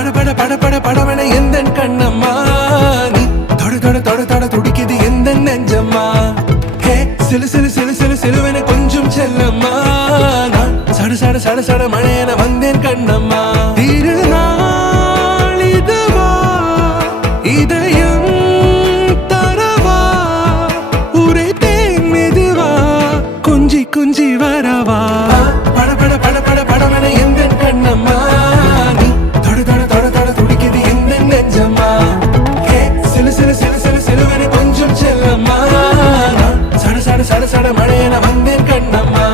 பட பட பட படவன எந்தன் கண்ணம்மா நீ தொட தொட தொட தொட துடிக்குது எந்தன் நெஞ்சம்மா ஹே சிலு சிலு சிலு சிலு சிலுவென கொஞ்சம் செல்லம்மா நான் சட சட சட சட மழையென வந்தேன் கண்ணம்மா திருநாள் இதுவா இதயம் தரவா உரைத்தேன் மெதுவா கொஞ்சி கொஞ்சி வரவா பட பட பட பட படவன எந்தன் கண்ணம்மா நீ தொட தொட தொட தொட துடிக்குது எந்தன் நெஞ்சம்மா ஹே சிலு சிலு சிலு சிலு சிலுவென கொஞ்சம் செல்லம்மா நான் சட சட சட சட மழையென வந்தேன் கண்ணம்மா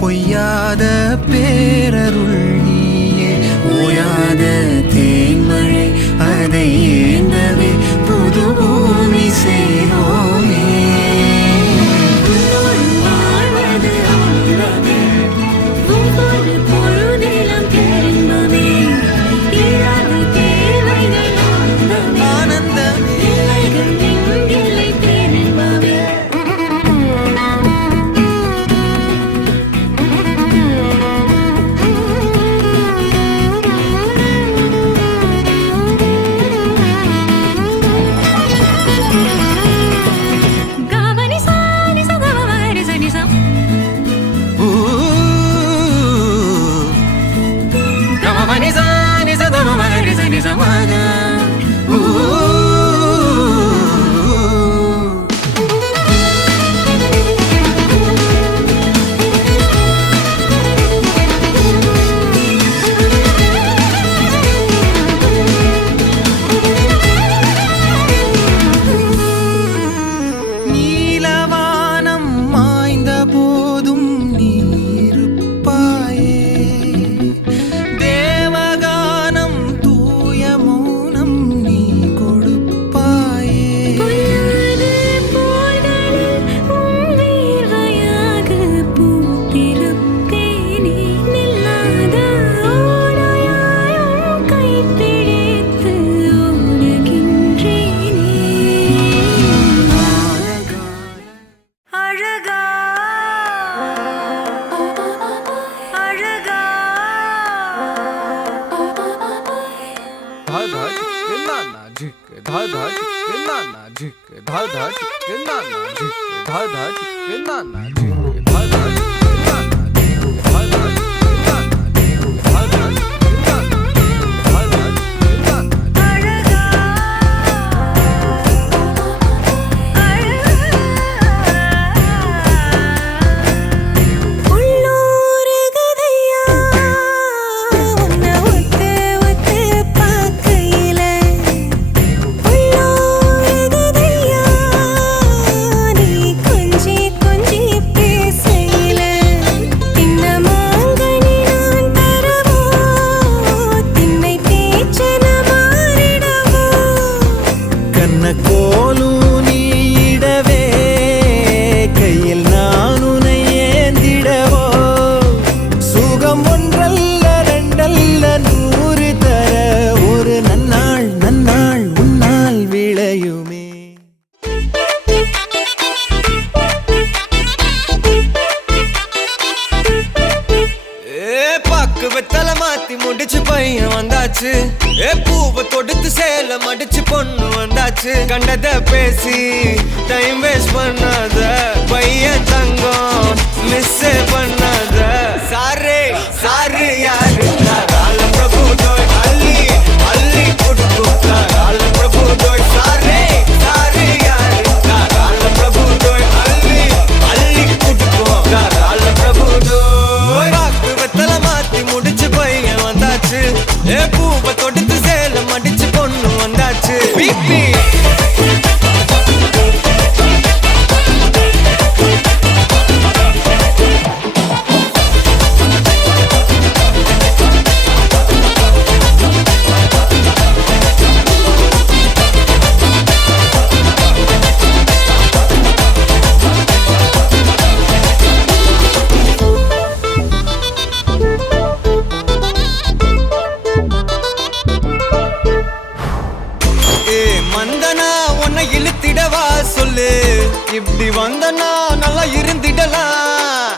பொய்யாத பேரருள் நீயே ஓயாத தேன்மழை அதை ஏந்தவே புது பூமி செய்வோமே கொஞ்சி கொஞ்சி பேசையில பாக்கு வெத்தல மாத்தி முடிச்சு பையன் வந்தாச்சு. பூவை தொடுத்து சேல மடிச்சு பொண்ணு வந்தாச்சு. கண்டத பேசி டைம் வேஸ்ட் பண்ணாத பையன் தங்கம் மிஸ் பண்ணாத. சாரே சாரு யாரு கால பிரபு தோய் அள்ளி அள்ளி கொடுக்கும் கால பிரபு தோய். சாரே சாரு யாரு கால பிரபு தோய் அள்ளி அள்ளி கொடுக்கும் கால பிரபு தோய். பாக்கு வெத்தல மாத்தி முடிச்சு பையன் வந்தாச்சு. பூவை தொடுத்து சேல மடிச்சு பொண்ணு வந்தாச்சு. பிபி மந்தனா உன்னை இழுத்திடவா சொல்லு. இப்படி வந்தனா நல்லா இருந்திடலாம்.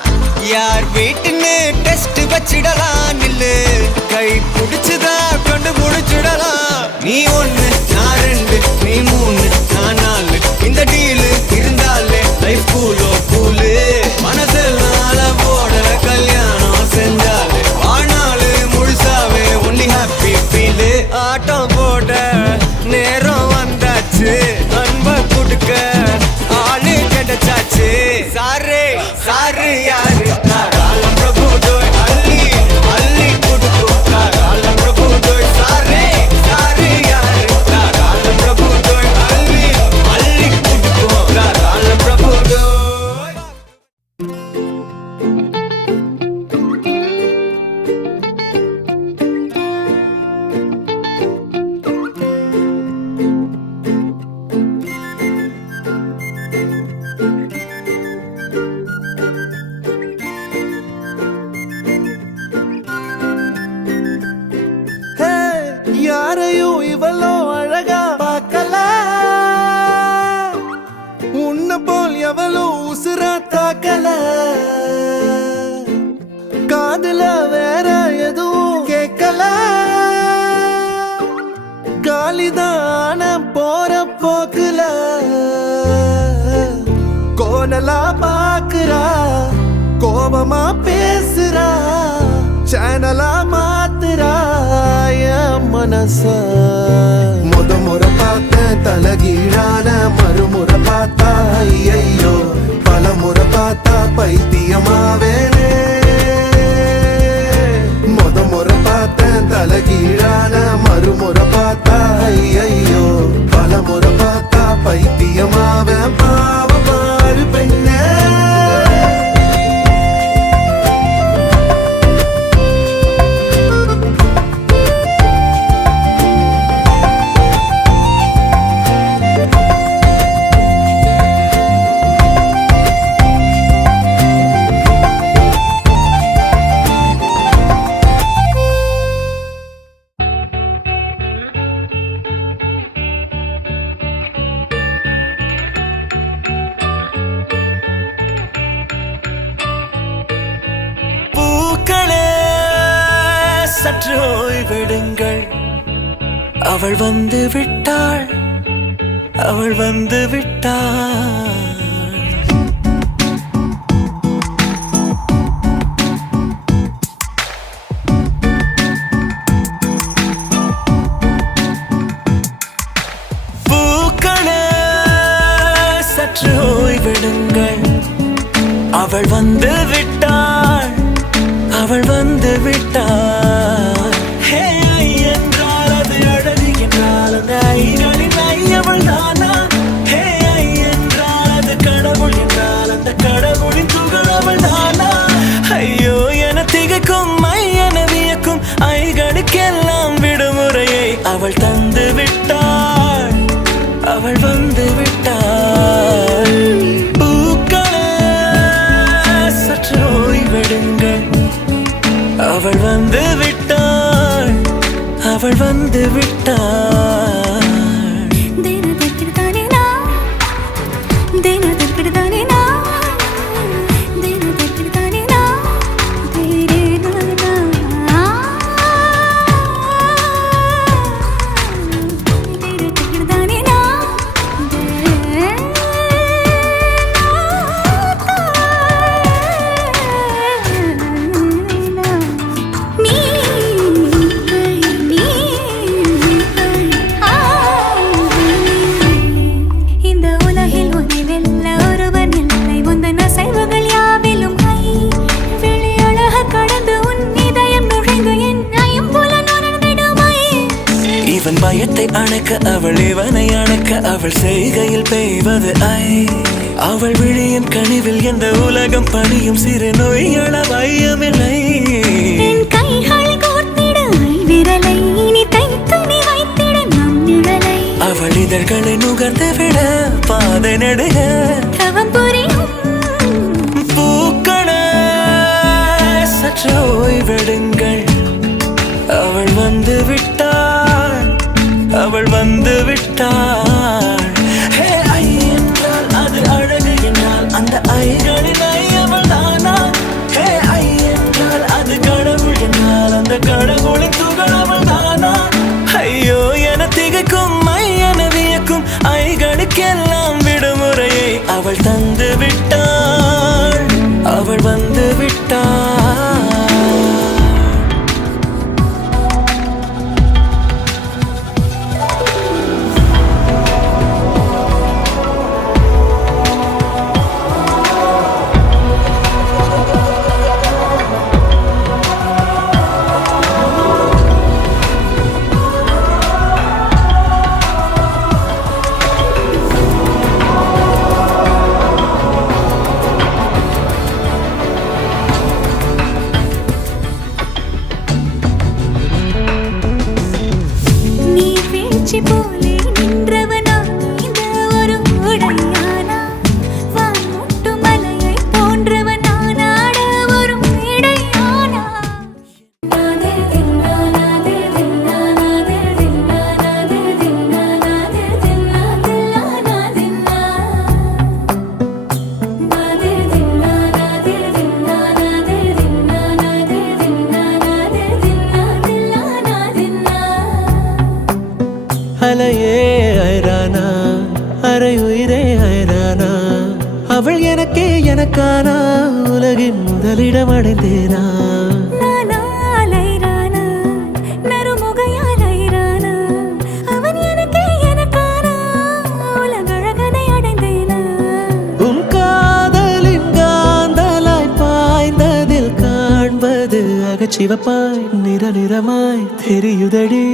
யார் வீட்டுன்னு டெஸ்ட் வச்சிடலாம். நில்லு கை பிடிச்சுதா கொண்டு முடிச்சிடலாம். நீ ஒண்ணு நான் ரெண்டு நீ மூணு நான் நாலு. இந்த டீலு இருந்தாலே லைஃப் கூலோ கூலு. மனசெல்லாம் போட கல்யாணம் செஞ்சாலே ஆனாலு முழுசாவே ஒன்லி ஹாப்பி ஃபீலு. ஆட்டம் போட நேரம் வந்தாச்சு. அன்ப கொடுக்க ஆளு கிடைச்சாச்சு. சாரே சாரு யாரு கால பிரபு தோய் அள்ளி அள்ளி கொடுக்கும் கால பிரபு தோய். சாரே சாரு யாரு கால பிரபு தோய் அள்ளி அள்ளி கொடுக்கும் கால பிரபு தோய். யாரையும் இவ்வளோ அழகா பார்க்கல. உன்னை போல் எவ்வளோ உசுரா தாக்கல. காதுல வேற எதுவும் கேட்கல. காலிதான போற போக்குல கோனலா பாக்குறா. கோபமா பேசுறா. சேனலா மாத்துறா என் மனச. முறை பார்த்த தலகீழான மறுமுறை பார்த்தா ஐயோ. பல முறை பார்த்தா பைத்தியமாவேனே. முறை பார்த்த தலகீழான மறுமுறை பார்த்தா ஐயோ. பல முறை பார்த்தா பைத்தியமாவேன். பாவ பாரு பெண்ணே. சற்று ஓய்வெடுங்கள். அவள் வந்து விட்டாள். அவள் வந்து விட்டாள். பூக்களே சற்று ஓய்வெடுங்கள். அவள் வந்து விட்டாள். அவள் வந்து விட்டாள். ஹே ஐ என்றால் அது அழகு என்றால் அந்த ஐகளின் ஐயவள் தானா. ஹே ஐ என்றால் அது கடவுள் என்றால் அந்த கடவுளின் துகள் அவள் தானா. ஐயோ என திகைக்கும் ஐயன வியக்கும் ஐகளுக்கெல்லாம் விடுமுறையை அவள் தந்து விட்டாள். அவள் வந்து விட்டாள். பூக்களே சற்று ஓய்வெடுங்கள். அவள் வந்து விட்டாள். அவள் வந்து விட்டாள். என் பயத்தை அணைக்க அவள் இவனை அணைக்க அவள் செய்கையில் பெய்வது அவள் விழியின் கனிவில் எந்த உலகம் பணியும் சிறு நோய்கள வையமில்லை அவள் இதழ்களை நுகர்ந்து விட பாதை நடுக பூக்கள சற்று ஓய்வெடுங்கள் அவள் வந்து விட்டாள் அவள் வந்து விட்டாள் என்றால் அது அழகு என்றால் அந்த ஐகளின் அவள் தானா என்றால் அது கடவுள் என்றால் அந்த கடவுளின் துகள் அவள் தானா ஐயோ என திகைக்கும் என வியக்கும் ஐகளுக்கெல்லாம் விடுமுறையை அவள் தந்து விட்டாள் அவள் வந்து விட்டாள் அலையே ஐரானா அரை உயிரே ஐரானா அவள் எனக்கே எனக்கானா உலகின் முதலிடம் அடைந்தேனா உன் காதலின் காந்தலாய் பாய்ந்ததில் காண்பது அகச்சிவப்பாய் நிற நிறமாய் தெரியுதடி